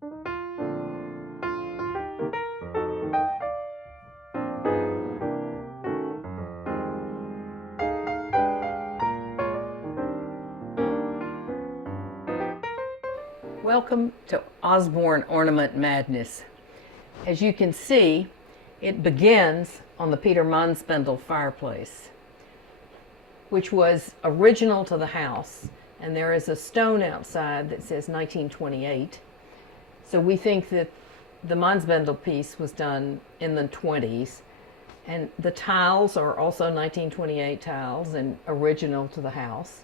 Welcome to Osborne Ornament Madness. As you can see, it begins on the Peter Mansbendel fireplace, which was original to the house, and there is a stone outside that says 1928. So we think that the Mansbendel piece was done in the 20s, and the tiles are also 1928 tiles and original to the house,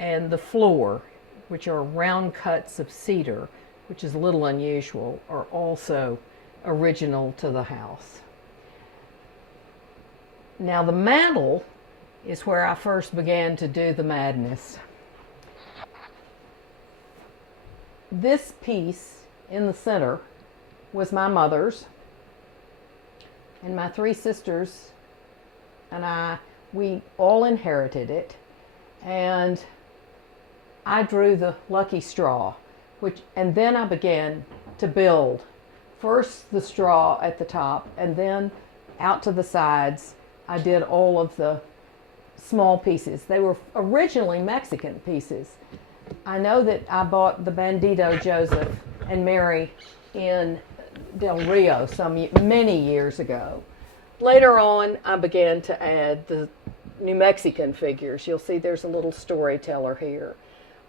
and the floor, which are round cuts of cedar, which is a little unusual, are also original to the house. Now the mantel is where I first began to do the madness. This piece in the center was my mother's, and my three sisters and we all inherited it, and I drew the lucky straw, and then I began to build. First the straw at the top, and then out to the sides I did all of the small pieces. They were originally Mexican pieces. I know that I bought the Bandito Joseph and Mary in Del Rio many years ago. Later on, I began to add the New Mexican figures. You'll see there's a little storyteller here.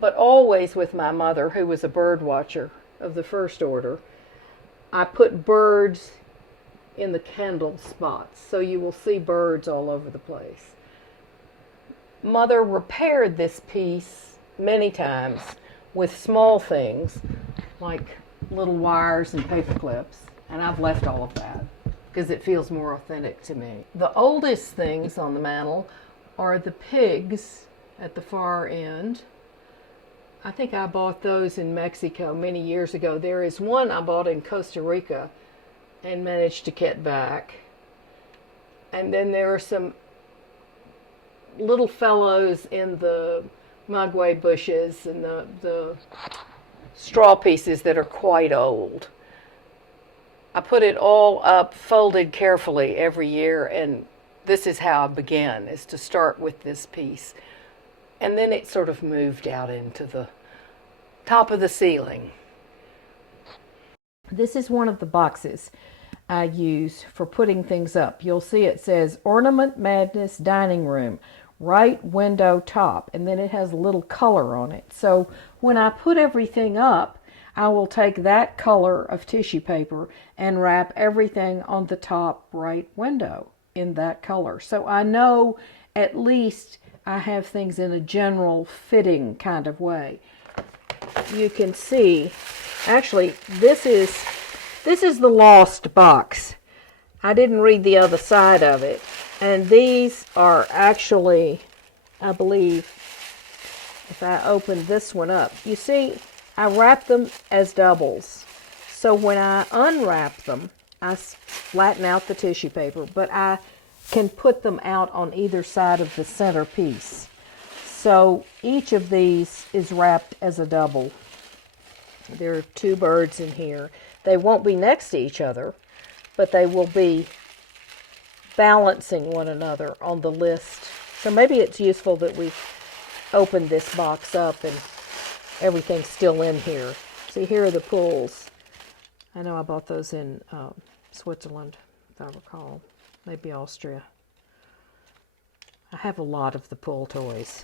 But always with my mother, who was a bird watcher of the first order, I put birds in the candle spots, so you will see birds all over the place. Mother repaired this piece many times with small things like little wires and paper clips, and I've left all of that because it feels more authentic to me. The oldest things on the mantel are the pigs at the far end. I think I bought those in Mexico many years ago. There is one I bought in Costa Rica and managed to get back. And then there are some little fellows in the maguey bushes and the straw pieces that are quite old. I put it all up, folded carefully every year, and this is how I began, is to start with this piece. And then it sort of moved out into the top of the ceiling. This is one of the boxes I use for putting things up. You'll see it says Ornament Madness Dining Room, right window top, and then it has a little color on it. So when I put everything up, I will take that color of tissue paper and wrap everything on the top right window in that color. So I know at least I have things in a general fitting kind of way. You can see, actually, this is the lost box. I didn't read the other side of it. And these are actually, I believe, if I open this one up, you see, I wrap them as doubles. So when I unwrap them, I flatten out the tissue paper, but I can put them out on either side of the center piece. So each of these is wrapped as a double. There are two birds in here. They won't be next to each other, but they will be balancing one another on the list. So maybe it's useful that we open this box up and everything's still in here. See, here are the pulls. I know I bought those in Switzerland, if I recall. Maybe Austria. I have a lot of the pull toys.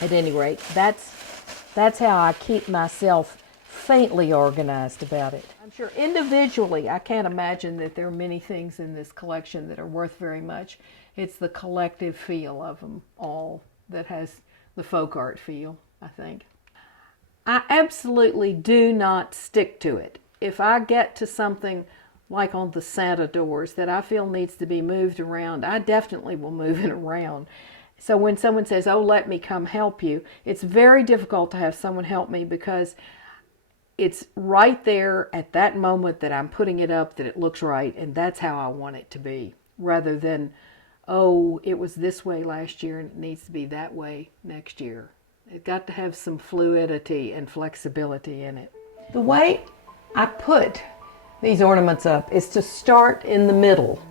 At any rate, that's how I keep myself faintly organized about it. I'm sure individually I can't imagine that there are many things in this collection that are worth very much. It's the collective feel of them all that has the folk art feel, I think. I absolutely do not stick to it. If I get to something like on the Santa doors that I feel needs to be moved around, I definitely will move it around. So when someone says, oh, let me come help you, it's very difficult to have someone help me because it's right there at that moment that I'm putting it up that it looks right, and that's how I want it to be, rather than, oh, it was this way last year and it needs to be that way next year. It's got to have some fluidity and flexibility in it. The way I put these ornaments up is to start in the middle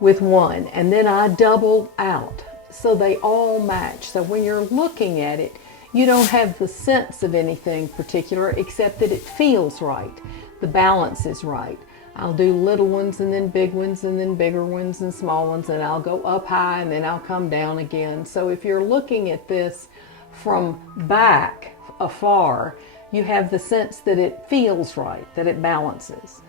with one, and then I double out so they all match. So when you're looking at it, you don't have the sense of anything particular except that it feels right. The balance is right. I'll do little ones and then big ones and then bigger ones and small ones, and I'll go up high and then I'll come down again. So if you're looking at this from back afar, you have the sense that it feels right, that it balances.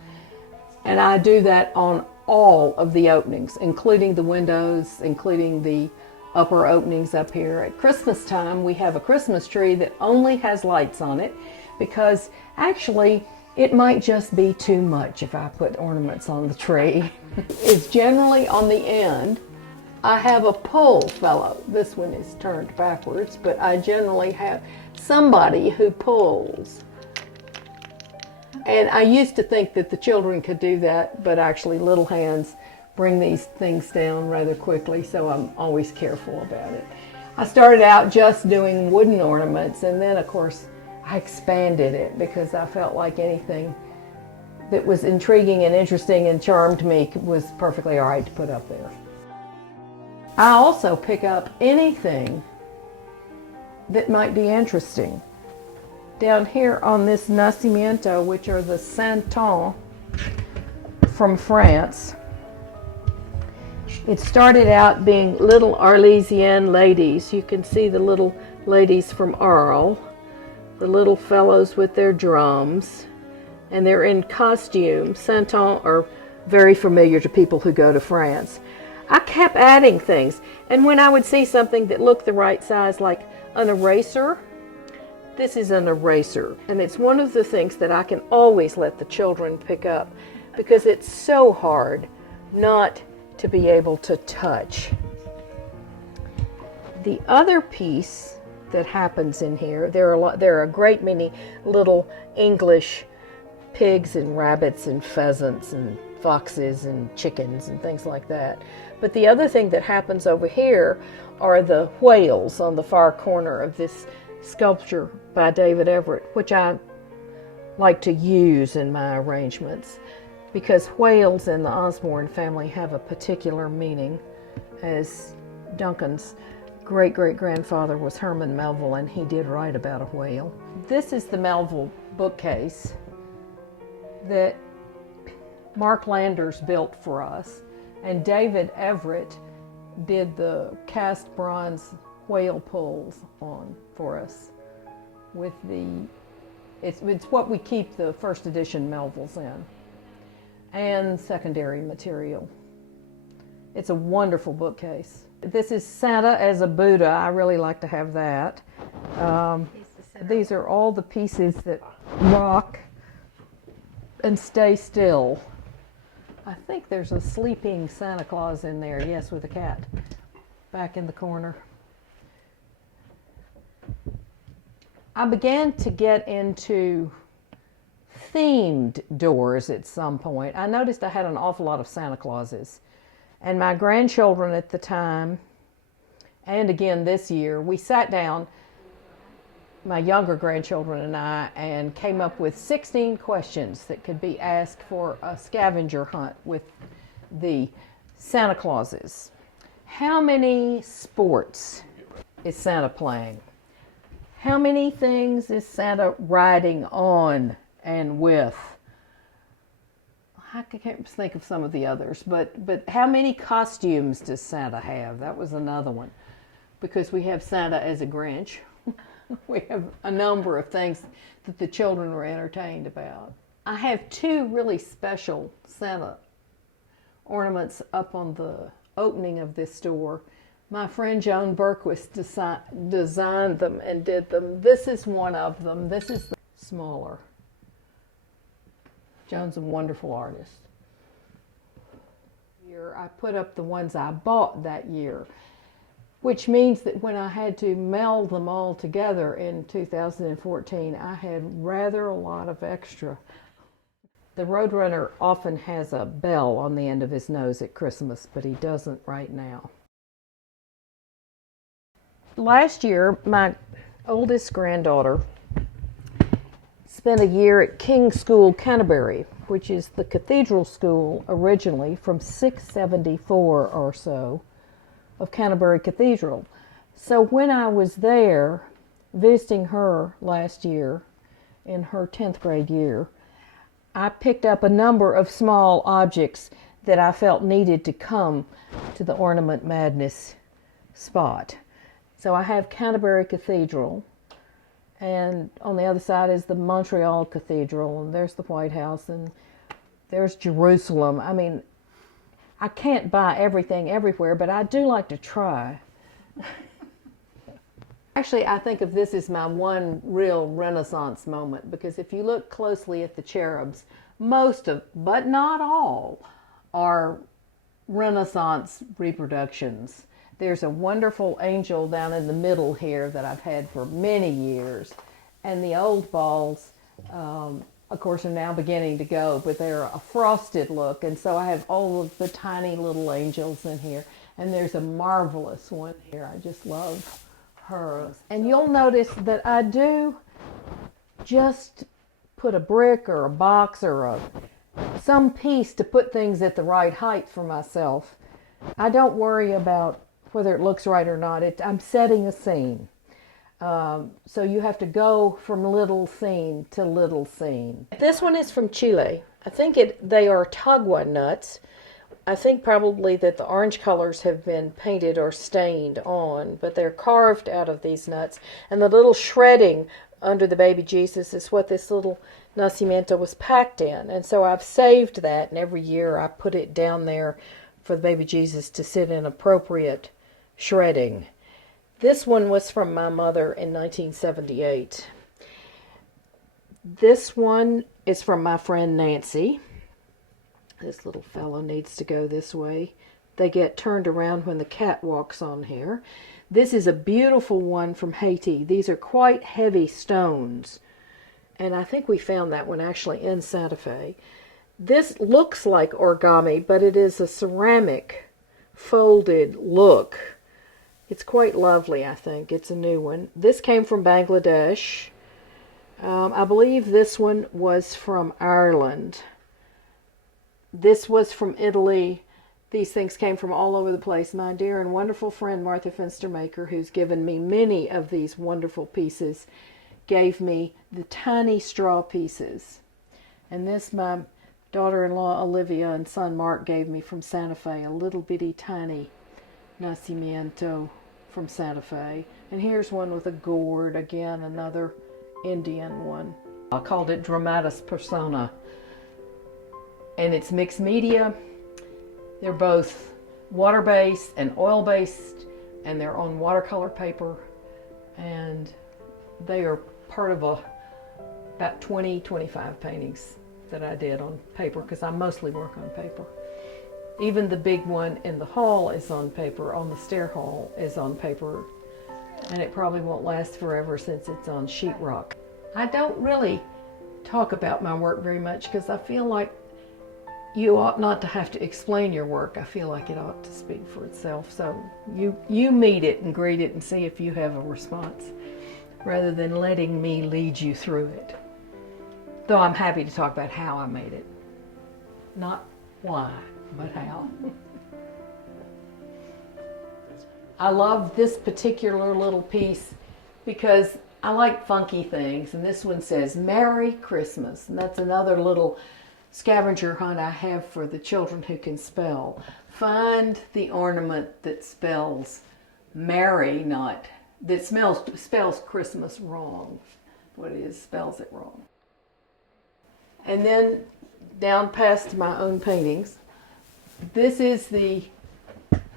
And I do that on all of the openings, including the windows, including the upper openings up here. At Christmas time, we have a Christmas tree that only has lights on it because actually it might just be too much if I put ornaments on the tree. It's generally on the end. I have a pull fellow. This one is turned backwards, but I generally have somebody who pulls. And I used to think that the children could do that, but actually little hands bring these things down rather quickly, so I'm always careful about it. I started out just doing wooden ornaments, and then of course I expanded it because I felt like anything that was intriguing and interesting and charmed me was perfectly all right to put up there. I also pick up anything that might be interesting. Down here on this Nascimento, which are the Santon from France, it started out being little Arlesian ladies. You can see the little ladies from Arles, the little fellows with their drums, and they're in costume. Santon are very familiar to people who go to France. I kept adding things, and when I would see something that looked the right size, like an eraser, this is an eraser, and it's one of the things that I can always let the children pick up because it's so hard not to be able to touch. The other piece that happens in here, there are a great many little English pigs and rabbits and pheasants and foxes and chickens and things like that. But the other thing that happens over here are the whales on the far corner of this sculpture by David Everett, which I like to use in my arrangements because whales in the Osborne family have a particular meaning, as Duncan's great-great-grandfather was Herman Melville, and he did write about a whale. This is the Melville bookcase that Mark Landers built for us, and David Everett did the cast bronze whale pulls on for us with it's what we keep the first edition Melvilles in, and secondary material. It's a wonderful bookcase. This is Santa as a Buddha. I really like to have that. These are all the pieces that rock and stay still. I think there's a sleeping Santa Claus in there, yes, with a cat back in the corner. I began to get into themed doors at some point. I noticed I had an awful lot of Santa Clauses. And my grandchildren at the time, and again this year, we sat down, my younger grandchildren and I, and came up with 16 questions that could be asked for a scavenger hunt with the Santa Clauses. How many sports is Santa playing? How many things is Santa riding on and with? I can't think of some of the others, but how many costumes does Santa have? That was another one, because we have Santa as a Grinch. We have a number of things that the children were entertained about. I have two really special Santa ornaments up on the opening of this store. My friend Joan Berquist designed them and did them. This is one of them. This is the smaller. Joan's a wonderful artist. I put up the ones I bought that year, which means that when I had to meld them all together in 2014, I had rather a lot of extra. The Roadrunner often has a bell on the end of his nose at Christmas, but he doesn't right now. Last year, my oldest granddaughter spent a year at King's School, Canterbury, which is the cathedral school originally from 674 or so of Canterbury Cathedral. So when I was there visiting her last year in her 10th grade year, I picked up a number of small objects that I felt needed to come to the Ornament Madness spot. So I have Canterbury Cathedral, and on the other side is the Montreal Cathedral, and there's the White House, and there's Jerusalem. I mean, I can't buy everything everywhere, but I do like to try. Actually, I think of this as my one real Renaissance moment, because if you look closely at the cherubs, most of, but not all, are Renaissance reproductions. There's a wonderful angel down in the middle here that I've had for many years. And the old balls, of course, are now beginning to go, but they're a frosted look. And so I have all of the tiny little angels in here. And there's a marvelous one here. I just love her. And you'll notice that I do just put a brick or a box or some piece to put things at the right height for myself. I don't worry about whether it looks right or not. I'm setting a scene. So you have to go from little scene to little scene. This one is from Chile. I think they are tagua nuts. I think probably that the orange colors have been painted or stained on, but they're carved out of these nuts. And the little shredding under the baby Jesus is what this little nacimiento was packed in. And so I've saved that, and every year I put it down there for the baby Jesus to sit in appropriate shredding. This one was from my mother in 1978. This one is from my friend Nancy. This little fellow needs to go this way. They get turned around when the cat walks on here. This is a beautiful one from Haiti. These are quite heavy stones, and I think we found that one actually in Santa Fe. This looks like origami, but it is a ceramic folded look. It's quite lovely, I think. It's a new one. This came from Bangladesh. I believe this one was from Ireland. This was from Italy. These things came from all over the place. My dear and wonderful friend Martha Finstermaker, who's given me many of these wonderful pieces, gave me the tiny straw pieces. And this my daughter-in-law Olivia and son Mark gave me from Santa Fe, a little bitty tiny nacimiento from Santa Fe. And here's one with a gourd, again another Indian one. I called it Dramatis Persona. And it's mixed media. They're both water-based and oil-based, and they're on watercolor paper, and they are part of about 20-25 paintings that I did on paper, because I mostly work on paper. Even the big one in the hall is on paper, on the stair hall is on paper, and it probably won't last forever since it's on sheetrock. I don't really talk about my work very much because I feel like you ought not to have to explain your work. I feel like it ought to speak for itself. So you meet it and greet it and see if you have a response, rather than letting me lead you through it. Though I'm happy to talk about how I made it. Not why, but how. I love this particular little piece because I like funky things, and this one says Merry Christmas, and that's another little scavenger hunt I have for the children who can spell. Find the ornament that spells Merry, not that spells Christmas wrong. What it is spells it wrong. And then down past my own paintings, this is the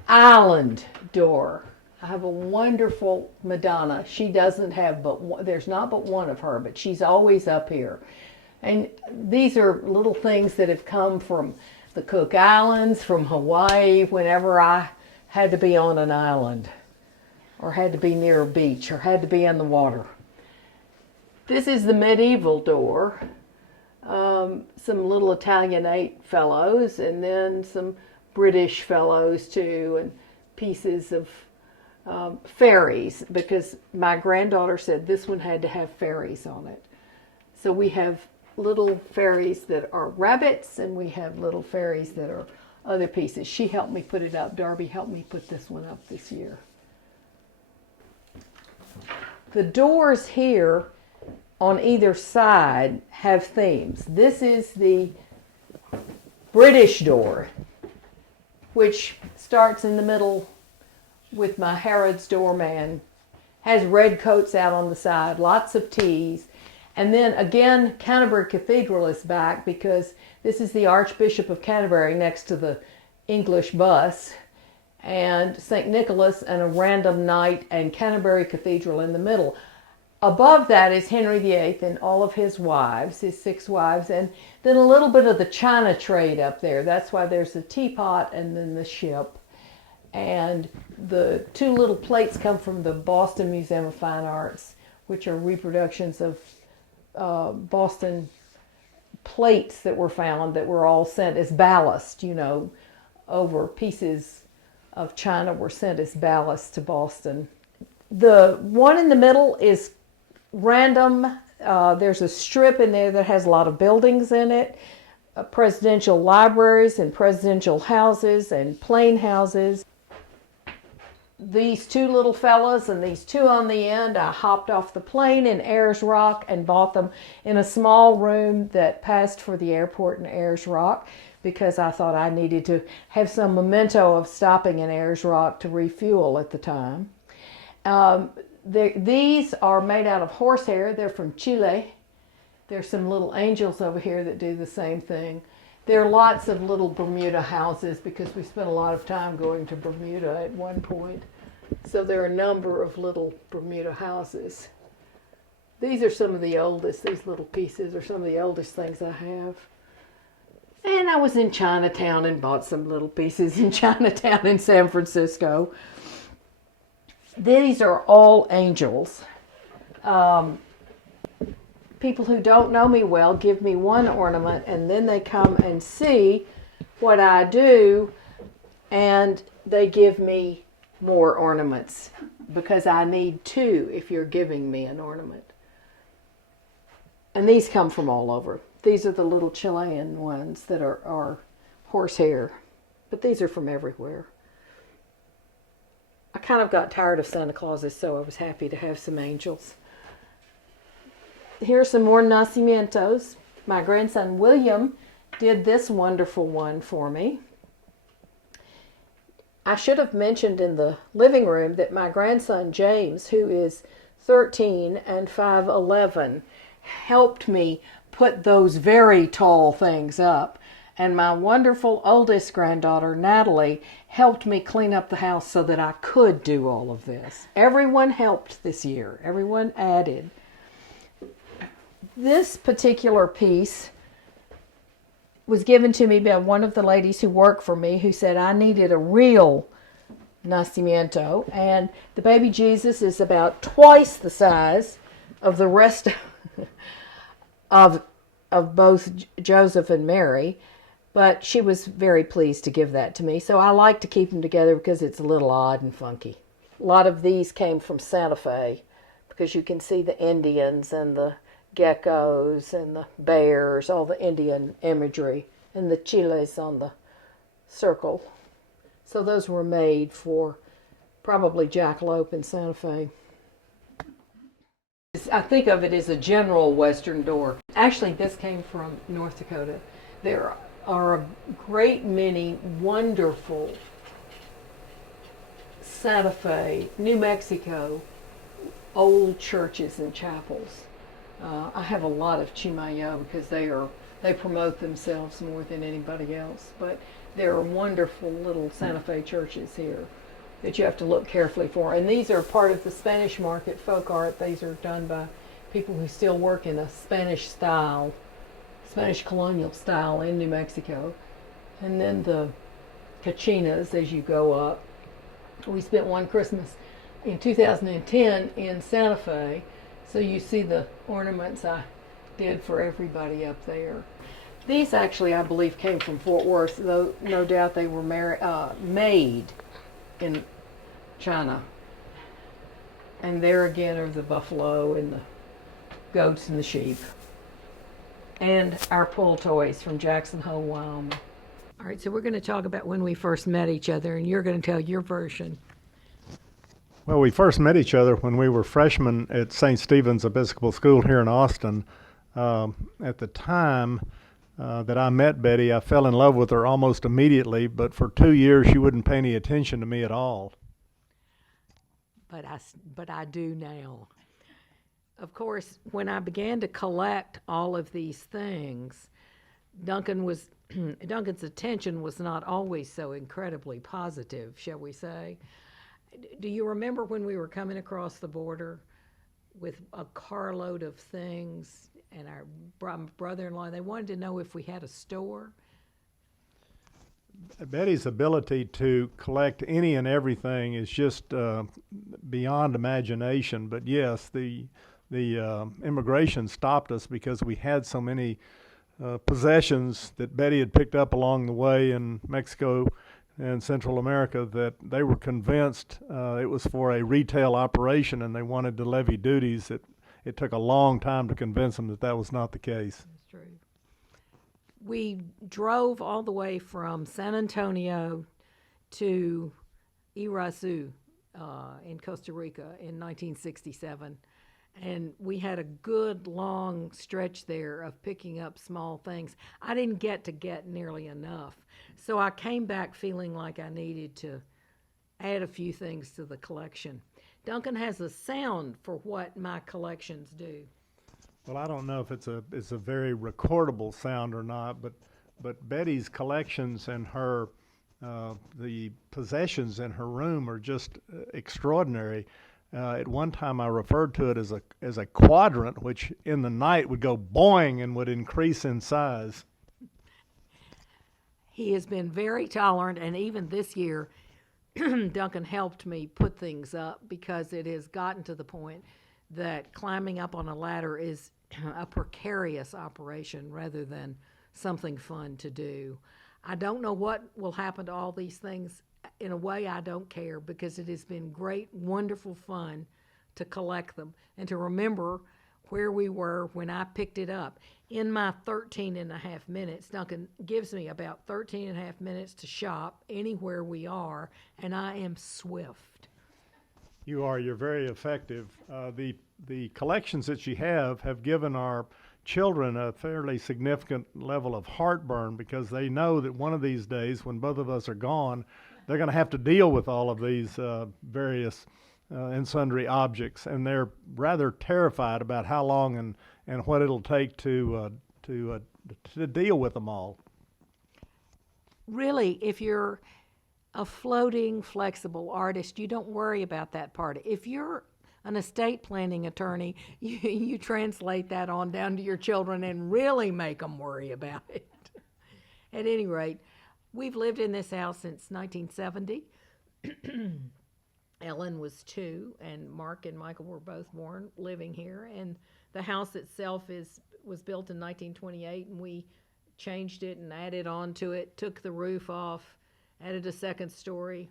island door. I have a wonderful Madonna. She doesn't have there's not but one of her, but she's always up here. And these are little things that have come from the Cook Islands, from Hawaii, whenever I had to be on an island, or had to be near a beach, or had to be in the water. This is the medieval door. Some little Italianate fellows, and then some British fellows too, and pieces of fairies, because my granddaughter said this one had to have fairies on it. So we have little fairies that are rabbits, and we have little fairies that are other pieces. She helped me put it up. Darby helped me put this one up this year. The doors here on either side have themes. This is the British door, which starts in the middle with my Harrods doorman. Has red coats out on the side, lots of T's. And then again, Canterbury Cathedral is back because this is the Archbishop of Canterbury next to the English bus, and St. Nicholas and a random knight, and Canterbury Cathedral in the middle. Above that is Henry VIII and all of his wives, his 6 wives, and then a little bit of the China trade up there. That's why there's the teapot and then the ship. And the 2 little plates come from the Boston Museum of Fine Arts, which are reproductions of Boston plates that were found that were all sent as ballast, over pieces of china were sent as ballast to Boston. The one in the middle is random. There's a strip in there that has a lot of buildings in it, presidential libraries and presidential houses and plain houses. These 2 little fellas and these 2 on the end, I hopped off the plane in Ayers Rock and bought them in a small room that passed for the airport in Ayers Rock, because I thought I needed to have some memento of stopping in Ayers Rock to refuel at the time. These are made out of horsehair. They're from Chile. There's some little angels over here that do the same thing. There are lots of little Bermuda houses because we spent a lot of time going to Bermuda at one point. So there are a number of little Bermuda houses. These are some of the oldest. These little pieces are some of the oldest things I have. And I was in Chinatown and bought some little pieces in Chinatown in San Francisco. These are all angels. People who don't know me well give me one ornament, and then they come and see what I do, and they give me more ornaments, because I need 2 if you're giving me an ornament. And these come from all over. These are the little Chilean ones that are horsehair, but these are from everywhere. I kind of got tired of Santa Clauses, so I was happy to have some angels. Here's some more nacimientos. My grandson William did this wonderful one for me. I should have mentioned in the living room that my grandson James, who is 13 and 5'11", helped me put those very tall things up. And my wonderful oldest granddaughter Natalie helped me clean up the house so that I could do all of this. Everyone helped this year. Everyone added. This particular piece was given to me by one of the ladies who worked for me, who said I needed a real nacimiento, and the baby Jesus is about twice the size of the rest of both Joseph and Mary, but she was very pleased to give that to me. So I like to keep them together because it's a little odd and funky. A lot of these came from Santa Fe, because you can see the Indians and the geckos and the bears, all the Indian imagery, and the chiles on the circle. So those were made for probably jackalope in Santa Fe. I think of it as a general western door. Actually, this came from North Dakota. There are a great many wonderful Santa Fe, New Mexico, old churches and chapels. I have a lot of Chimayo because they promote themselves more than anybody else. But there are wonderful little Santa Fe churches here that you have to look carefully for. And these are part of the Spanish market folk art. These are done by people who still work in a Spanish style, Spanish colonial style in New Mexico. And then the cachinas as you go up. We spent one Christmas in 2010 in Santa Fe. So you see the ornaments I did for everybody up there. These actually, I believe, came from Fort Worth, though no doubt they were made in China. And there again are the buffalo and the goats and the sheep. And our pull toys from Jackson Hole, Wyoming. All right, so we're going to talk about when we first met each other, and you're going to tell your version. Well, we first met each other when we were freshmen at St. Stephen's Episcopal School here in Austin. At the time that I met Betty, I fell in love with her almost immediately, but for 2 years she wouldn't pay any attention to me at all. But I do now. Of course, when I began to collect all of these things, Duncan's attention was not always so incredibly positive, shall we say. Do you remember when we were coming across the border with a carload of things, and our brother-in-law, they wanted to know if we had a store? Betty's ability to collect any and everything is just beyond imagination. But yes, the immigration stopped us because we had so many possessions that Betty had picked up along the way in Mexico and Central America that they were convinced it was for a retail operation, and they wanted to levy duties. It took a long time to convince them that that was not the case. That's true. We drove all the way from San Antonio to Irazu in Costa Rica in 1967. And we had a good long stretch there of picking up small things. I didn't get nearly enough. So I came back feeling like I needed to add a few things to the collection. Duncan has a sound for what my collections do. Well, I don't know if it's a very recordable sound or not, but Betty's collections and her the possessions in her room are just extraordinary. At one time, I referred to it as a quadrant, which in the night would go boing and would increase in size. He has been very tolerant, and even this year, Duncan helped me put things up because it has gotten to the point that climbing up on a ladder is a precarious operation rather than something fun to do. I don't know what will happen to all these things. In a way, I don't care because it has been great, wonderful fun to collect them and to remember where we were when I picked it up. In my 13 and a half minutes, Duncan gives me about 13 and a half minutes to shop anywhere we are, and I am swift. You're very effective. The collections that you have given our children a fairly significant level of heartburn because they know that one of these days when both of us are gone, they're going to have to deal with all of these various and sundry objects, and they're rather terrified about how long and what it'll take to deal with them all. Really, if you're a floating, flexible artist, you don't worry about that part. If you're an estate planning attorney, you translate that on down to your children and really make them worry about it. At any rate, we've lived in this house since 1970. Ellen was 2, and Mark and Michael were both born living here. And the house itself was built in 1928, and we changed it and added on to it, took the roof off, added a second story.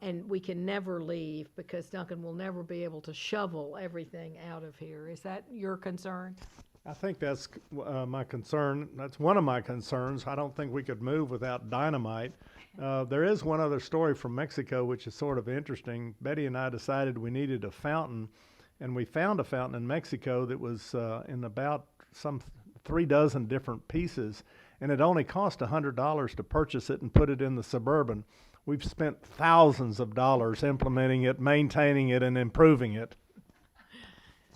And we can never leave because Duncan will never be able to shovel everything out of here. Is that your concern? I think that's my concern. That's one of my concerns. I don't think we could move without dynamite. There is one other story from Mexico which is sort of interesting. Betty and I decided we needed a fountain, and we found a fountain in Mexico that was in about some 3 dozen different pieces, and it only cost $100 to purchase it and put it in the Suburban. We've spent thousands of dollars implementing it, maintaining it, and improving it.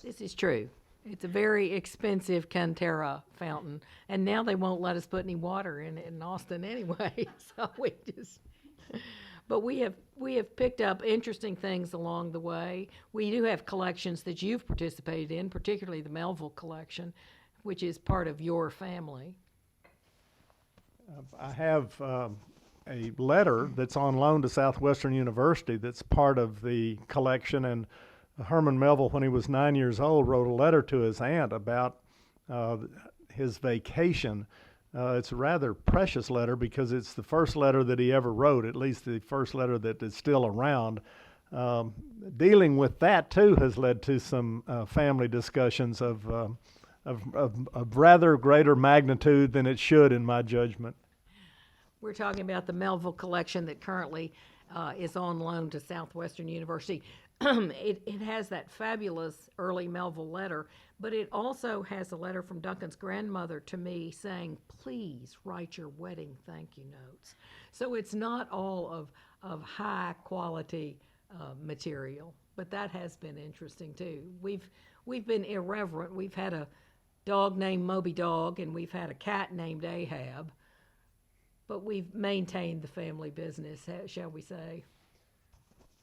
This is true. It's a very expensive Cantera fountain, and now they won't let us put any water in it in Austin anyway. So but we have picked up interesting things along the way. We do have collections that you've participated in, particularly the Melville collection, which is part of your family. I have a letter that's on loan to Southwestern University that's part of the collection, and Herman Melville, when he was 9 years old, wrote a letter to his aunt about his vacation. It's a rather precious letter because it's the first letter that he ever wrote, at least the first letter that is still around. dealing with that too has led to some family discussions of rather greater magnitude than it should, in my judgment. We're talking about the Melville collection that currently is on loan to Southwestern University. It has that fabulous early Melville letter, but it also has a letter from Duncan's grandmother to me saying, please write your wedding thank you notes. So it's not all of high quality material, but that has been interesting too. We've been irreverent. We've had a dog named Moby Dog, and we've had a cat named Ahab, but we've maintained the family business, shall we say.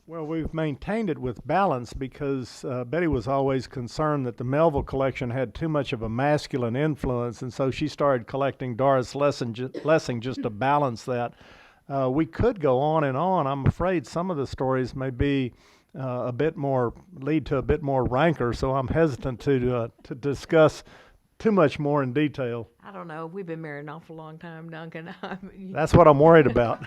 Well, we've maintained it with balance because Betty was always concerned that the Melville collection had too much of a masculine influence, and so she started collecting Doris Lessing just to balance that. We could go on and on. I'm afraid some of the stories may be lead to a bit more rancor, so I'm hesitant to discuss too much more in detail. I don't know. We've been married an awful long time, Duncan. That's what I'm worried about.